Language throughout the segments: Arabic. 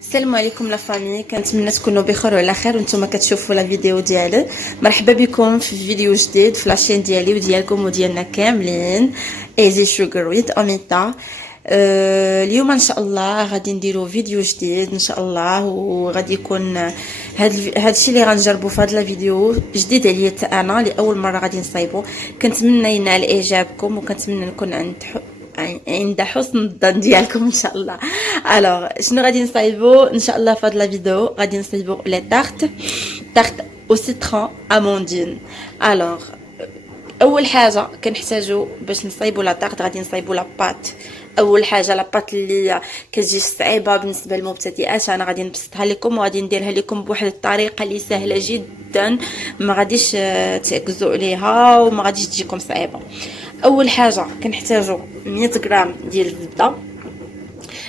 السلام عليكم لا فامي، كنتمنى تكونوا بخير وعلى خير وانتم كتشوفوا لا فيديو ديالي. مرحبا بكم في فيديو جديد في لاشين ديالي وديالكم وديالنا كاملين. ايزي شوغر ويز اميتا. اليوم ان شاء الله غادي نديرو فيديو جديد ان شاء الله، وغادي يكون هاد الشيء اللي غنجربو في هاد الفيديو جديد عليا حتى انا لاول مره غادي نصايبو. كنتمنى ينال اعجابكم وكنتمنى نكون عند حسن الظن ديالكم ان شاء الله. الوغ شنو غادي نصايبو ان شاء الله في هاد الفيديو؟ غادي نصايبو لي تارت او سيترون اموندين. الوغ اول حاجه كنحتاجو باش نصايبو لا طارت، غادي نصايبو لا بات. اول حاجه لا بات اللي كتجي صعيبه بالنسبه للمبتدئات انا غادي نبسطها لكم وغادي نديرها لكم بواحد الطريقه اللي سهله جدا، ما غاديش تعكزوا عليها وما غاديش تجيكم صعيبه. اول حاجه كنحتاجو 100 غرام ديال الزبده.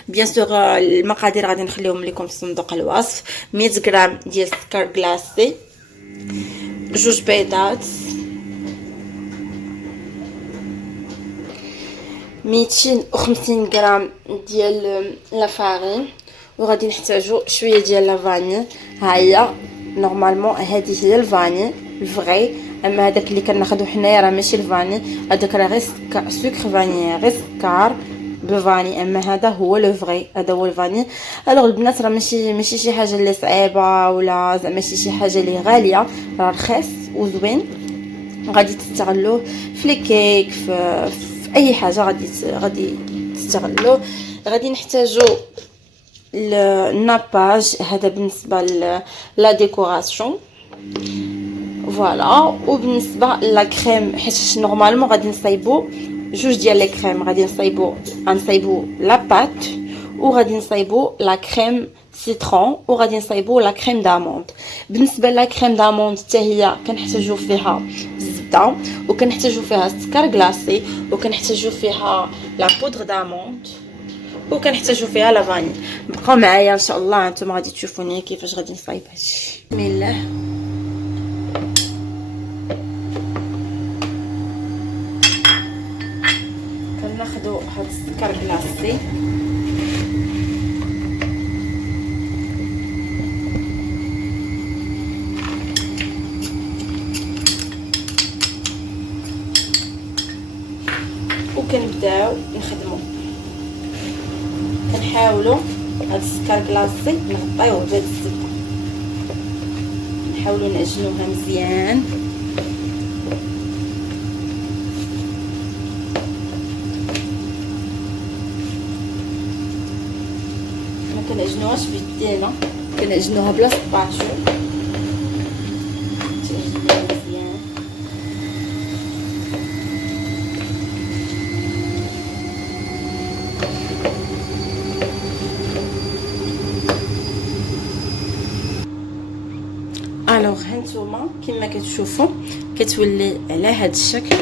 بيان سور المقادير غادي نخليهم لكم في صندوق الوصف. 100 غرام ديال السكر كلاصي، جوج بيضات، 250 غرام ديال لا فارين، وغادي نحتاجو شويه ديال لا فاني. ها هي نورمالمون هذه هي الفاني الفغي، اما هذاك اللي كناخذو حنايا راه ماشي الفاني، هذاك راه غير سكر فاني، غير سكر بالفاني، اما هذا هو لو فغي، هذا هو الفاني. الوغ البنات راه ماشي شي حاجه اللي صعيبه ولا زعما شي حاجه اللي غاليه، راه رخيص وزوين، غادي تستغلوه في لي كيك في اي حاجه غادي تستغلوه. غادي نحتاجو الناباج، هذا بالنسبه لا ديكوراسيون فوالا. وبالنسبه لا كريم، حيت نورمالمون غادي نصايبو جوج ديال لي كريم، غادي نصايبو لا بات وغادي نصايبو لا كريم سيترون وغادي نصايبو لا كريم داموند. بالنسبه لا كريم داموند حتى هي كنحتاجو فيها الزبده وكنحتاجو فيها السكر كلاصي وكنحتاجو فيها لا بودر داموند وكنحتاجو فيها لا فاني. بقاو معايا ان شاء الله، نتوما غادي تشوفوني كيفاش غادي نصايب هادشي. بسم الله. كناخدو هاد السكر كلاصي وكنبداو نخدمو، كنحاولوا هاد السكر كلاصي نغطيوه بهاد الزبده، نحاولوا نعجنوها مزيان. ما كنعجنوهاش بيدينا، كنعجنوها بلا سباتشو تجي مزيان. الوغ هانتوما كما كتشوفوا كتولي على هذا الشكل.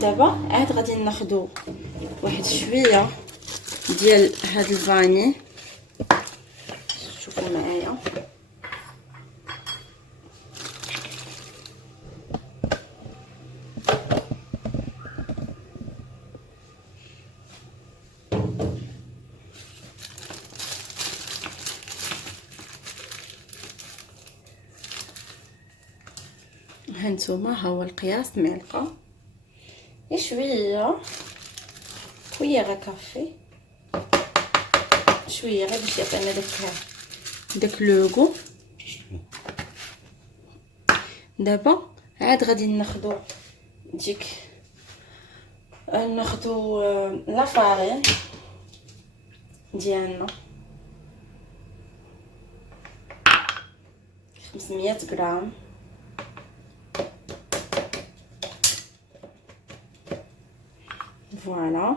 دابا عاد غادي ناخذوا واحد شويه ديال هاد الفاني، شوفوا معايا. هانتوما ها هو القياس، معلقه شويه غير كافي، شويه غير باش يعطينا داك لوغو. دابا عاد غادي ناخذ لا فارين ديالنا 500 غرام، فوالا.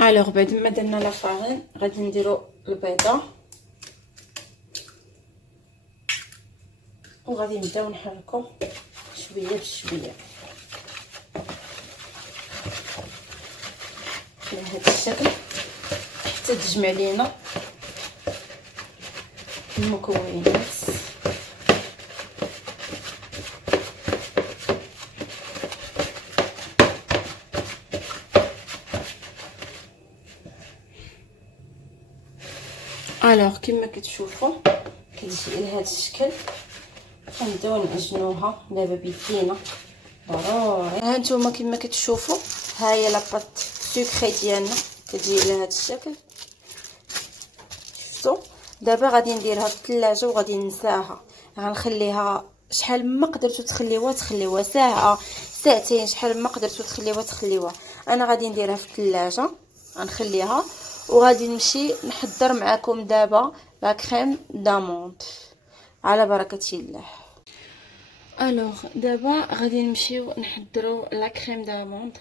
الوغ بعد ما درنا لا فارين غادي نديرو البيضه وغادي نبداو نحركو شويه بشويه على هذا الشكل حتى تجمع لينا المكونات. الوغ كما كتشوفوا كتجي لهذا الشكل. غنبداو نعجنوها دابا بيدينا ضروري. ها نتوما كما كتشوفوا ها هي لاباط سكري ديالنا كتجي لهذا الشكل. شفتوا دابا غادي نديرها في الثلاجه وغادي ننساها. غنخليها شحال ما قدرتوا تخليوها ساعه ساعتين، شحال ما قدرتوا تخليوها. انا غادي نديرها في الثلاجه غنخليها وغادي نمشي نحضر معكم دابا لا كريم داموند على بركه الله. الوغ دابا غادي نمشيو نحضروا لا كريم داموند.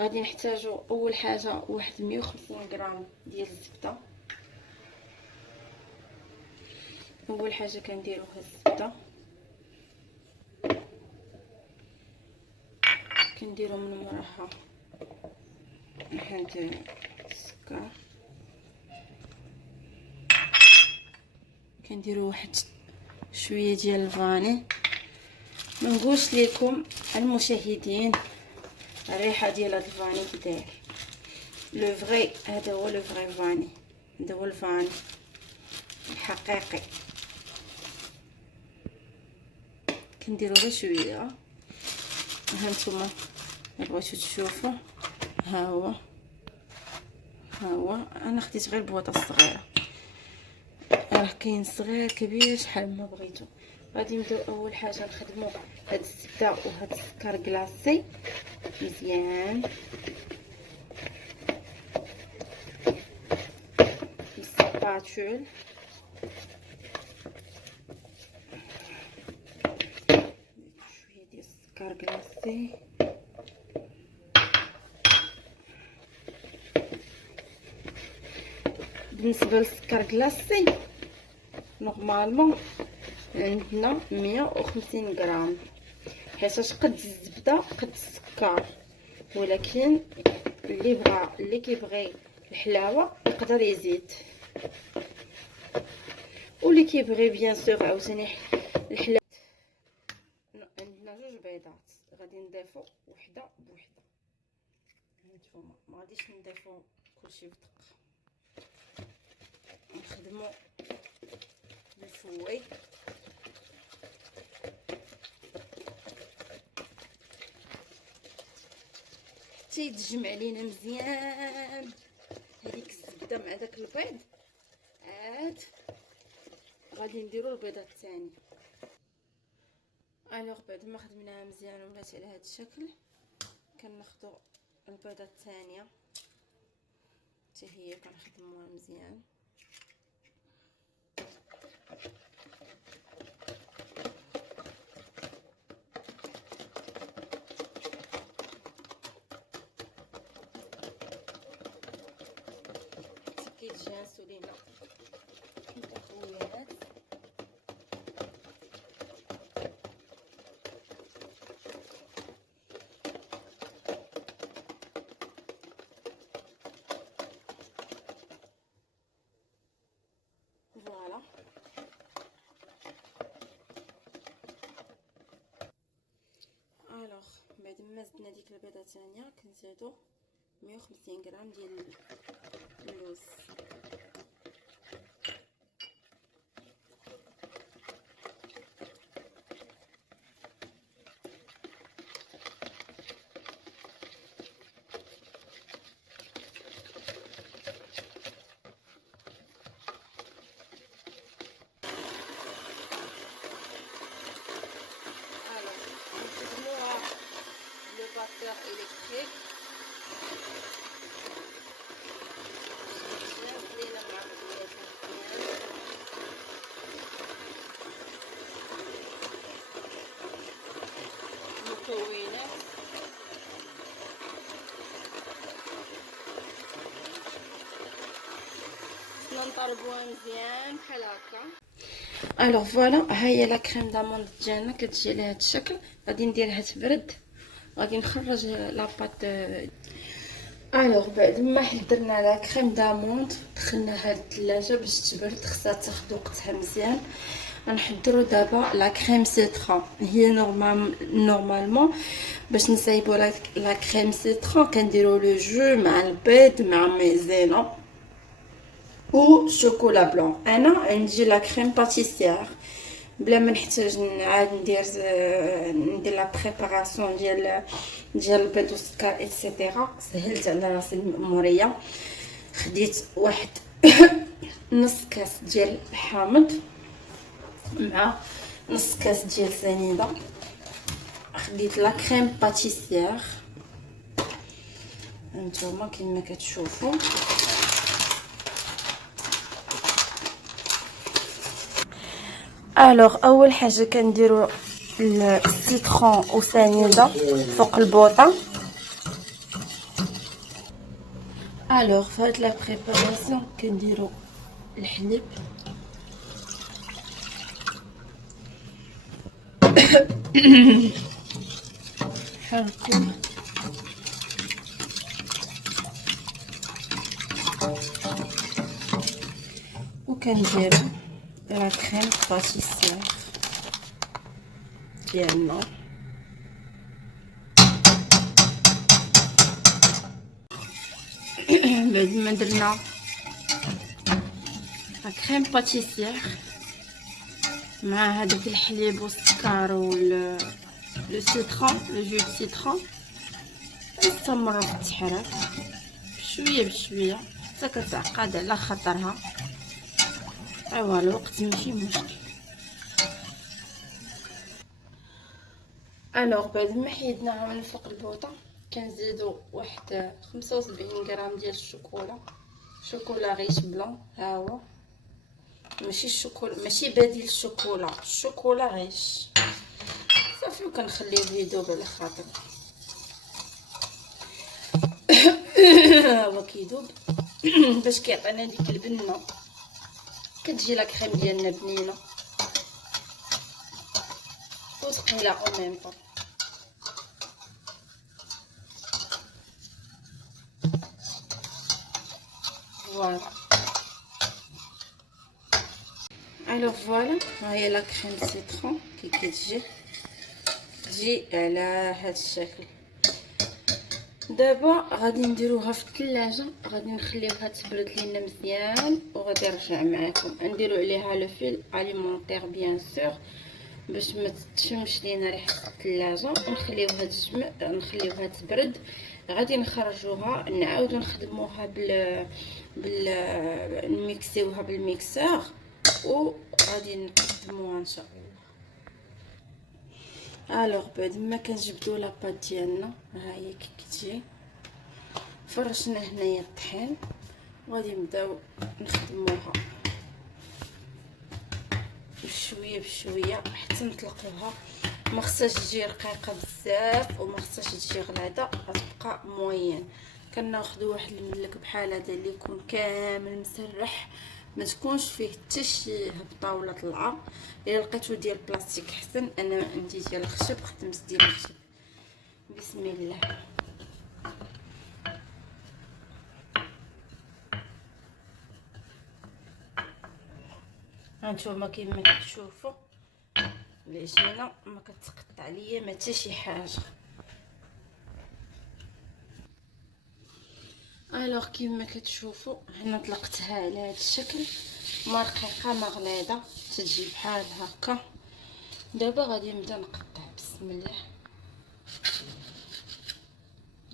غادي نحتاجوا اول حاجه واحد 150 غرام ديال الزبده. اول حاجه كنديروها الزبده، كنديروا من موراها واحد السكر، كنديروا واحد شويه ديال الفاني. ما نقولش لكم المشاهدين الريحه ديال هذا الفاني كي داير لو فري، هذا هو لو فري فاني، هذا هو الفاني الحقيقي. كنديروا غير شويه. ها نتوما بغيتو تشوفوا ها هو انا خديت غير البواطه الصغيره، راه كاين صغير كبير شحال ما بغيتو. غادي نبداو اول حاجه نخدموا هاد الزبده وهاد السكر كلاصي مزيان بالسباتول. شويه ديال السكر كلاصي بالنسبه للسكر كلاصي نورمالمون عندنا 150 غرام، حيت قد الزبده قد السكر، ولكن اللي كيبغي الحلاوه يقدر يزيد، واللي كيبغي بيان سور عاوتاني الحلاوه. عندنا جوج بيضات غادي نضيفو وحده بوحده. هانتوما ما غاديش نضيفو كلشي بدقه، نخدمو بالفوي. تيتجمع لينا مزيان هذيك الزبده مع داك البيض. عاد غادي نديرو البيضه الثانيه. الوغ بعد ما خدمناها مزيان ولات على هذا الشكل كناخذوا البيضه الثانيه حتى هي كنخدموها مزيان. كيتجانسوا لينا الخويات. فوالا الوغ بعد ما زدنا ديك البيضه الثانيه كنزيدو 150 غرام ديال اللوز. batteur électrique. مكونات نضربوها مزيان بحال هكا. الوغ فوالا ها هي لا كريم داموند ديالنا كتجي على هذا الشكل. غادي نديرها تبرد، غادي نخرج لاباط. الوغ بعد ما حضرنا لا كريم داموند دخلناها للثلاجه باش تبرد، خصها تاخذ وقتها مزيان. غنحضروا دابا لا كريم سيترون. هي نورمالمون باش نصايبوا لا كريم سيترون كنديروا لو جو مع البيض مع مايزينا او شوكولا بلون. انا عندي لا كريم باتيسير بلا ما نحتاج نعاد ندير لا بريباراسيون ديال البيض والسكر ايتترا. سهلت على راسي المأموريه. خديت واحد نص كاس ديال الحامض مع نص كاس ديال سنيده. خديت لا كريم باتيسير هانتوما كما كتشوفوا. الوغ اول حاجه كنديروا السيترون وسنيده فوق البوطه. الوغ فهاد لا بريباراسيون كنديروا الحليب حركوا وكنديروا لا كريم باتيسير ديالنا. بعد ما درنا لا كريم باتيسير مع هذاك الحليب والسكر لو سيترون لو جو دو سيترون، نستمروا في التحراك بشويه بشويه حتى كتعقد على خطرها. ايوا الوقت ماشي مشكل. الوغ بعد ما حيدناها من فوق البوطه كنزيدو واحد 75 غرام ديال الشوكولا، شوكولا غيش بلون. ها هو ماشي الشوكولا ماشي بديل الشوكولا، الشوكولا غيش صافي. وكنخليوه يذوب على خاطر هو كيذوب باش كيعطينا ديك البنه. كتجي لا كريم ديالنا بنينه وثقيله او ميم طون. فوالا الوغ فوالا ها هي لا كريم سيترون كي كتجي على هذا الشكل. دابا غادي نديروها في الثلاجه، غادي نخليوها تبرد لينا مزيان وغادي نرجع معكم. نديرو عليها لو فيل اليمونطير بيان سور باش ما تشمش لينا ريحه الثلاجه، نخليوها تبرد. غادي نخرجوها نعاودو نخدموها نميكسيوها بالميكسور وغادي نقدموها ان شاء الله. الوغ بعد ما كنجبدو لاباط ديالنا ها هي كي كتجي فرشنا هنايا الطحين وغادي نبداو نخدموها بشويه بشويه حتى نطلقوها. ما خصهاش تجي رقيقه بزاف وما خصهاش تجي غلاده، غتبقى موين. كناخذوا واحد الملك بحال هذا اللي يكون كامل مسرح، ما تكونش فيه حتى شي هبطه ولا طلعه. الا لقيتو ديال بلاستيك احسن، انا عندي ديال الخشب خدمت ديال الخشب. بسم الله. هانتوما كيما كتشوفوا العجينه ما كتقطع ليا ما حتى شي حاجه. الوغ كيما كتشوفوا هنا طلقتها على هذا الشكل، ما رقيقه ما غليظه، تجي بحال هكا. دابا غادي نبدا نقطع بسم الله.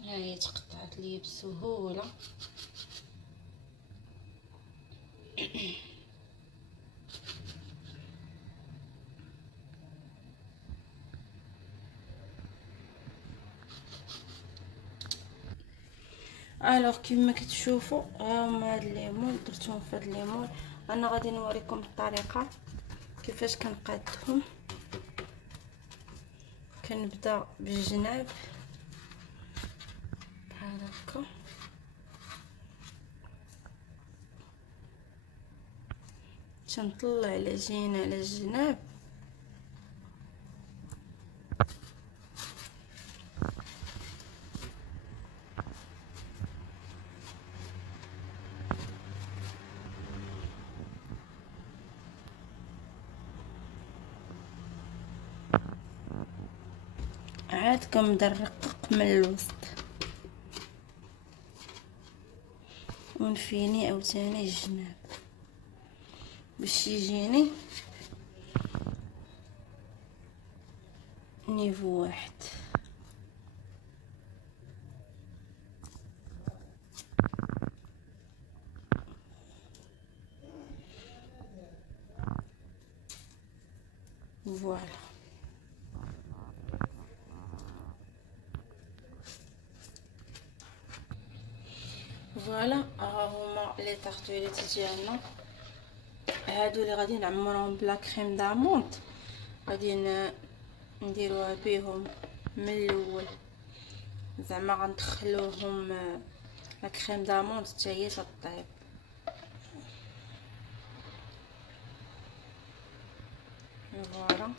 ها هي تقطعت لي بسهوله. الوغ كيما كتشوفوا ها هما هاد الليمون درتهم في هاد الليمون. انا غادي نوريكم الطريقه كيفاش كنقادهم. كنبدا بالجناب بحال هكا، تنطلع العجينه على الجناب عاد كنبدا نرقق من الوسط ونفيني عاوتاني الجناب. باش يجيني نيفو واحد. فوالا فوالا ها هما لي طارطوليت ديالنا. هادو اللي غادي نعمرهم بلا كريم دامونط، غادي نديروها بيهم من الاول، زعما غندخلوهم لا كريم دامونط حتى هي تطيب. فوالا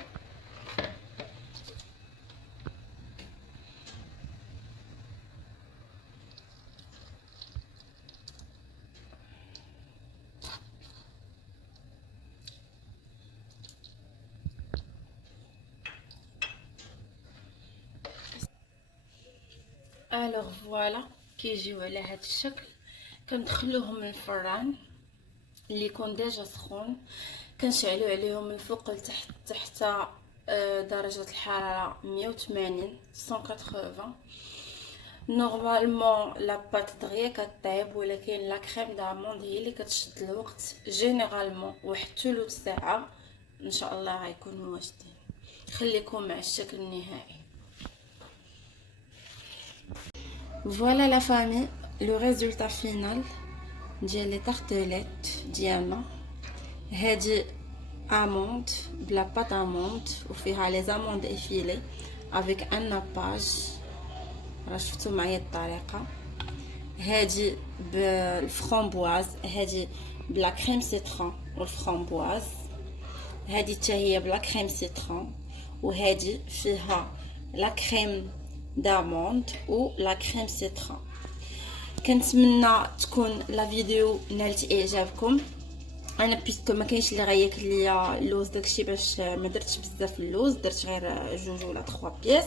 الوغ فوالا كيجيو على هذا الشكل. كندخلوهم للفران اللي يكون ديجا سخون، كنشعلو عليهم من فوق لتحت تحت درجة الحرارة 180 180. نورمالمون لا بات دغيا كطيب، ولكن لا كريم داموند هي اللي كتشد الوقت. جينيرالمون واحد ثلث ساعة ان شاء الله غيكونوا واجدين. خليكم مع الشكل النهائي. فوالا لا فامي لو ريزولتا فينال ديال لي طارطوليت ديالنا. هادي اموند بلا بات اموند وفيها لي زاموند افيلي افيك ان ناباج، راه شفتوا معايا الطريقه. هادي بالفرامبواز، هادي بلا كريم سيترون والفرامبواز، هادي حتى هي بلا كريم سيترون، وهادي فيها لا كريم داموند و لا كريم سيترون. كنتمنى تكون لا فيديو نالت اعجابكم. انا بيسكو ما كاينش اللي غياكل ليا اللوز داكشي باش ما درتش بزاف اللوز، درت غير جوج ولا 3 بياس.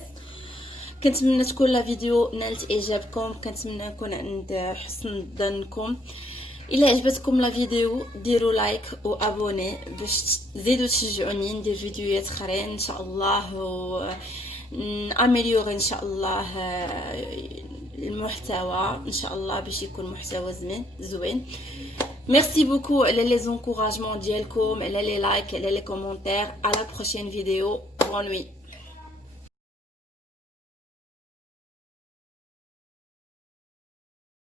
كنتمنى تكون لا فيديو نالت اعجابكم، كنتمنى نكون عند حسن ظنكم. الا عجبتكم لا فيديو ديروا لايك وابوني باش تزيدوا تشجعوني ندير فيديوهات اخرين ان شاء الله، و ناميليوري ان شاء الله المحتوى ان شاء الله باش يكون محتوى زوين. ميرسي بوكو على لي زونكوراجمون ديالكم، على لي لايك، على لي كومونتير. على لا بروشين فيديو. بون نوي.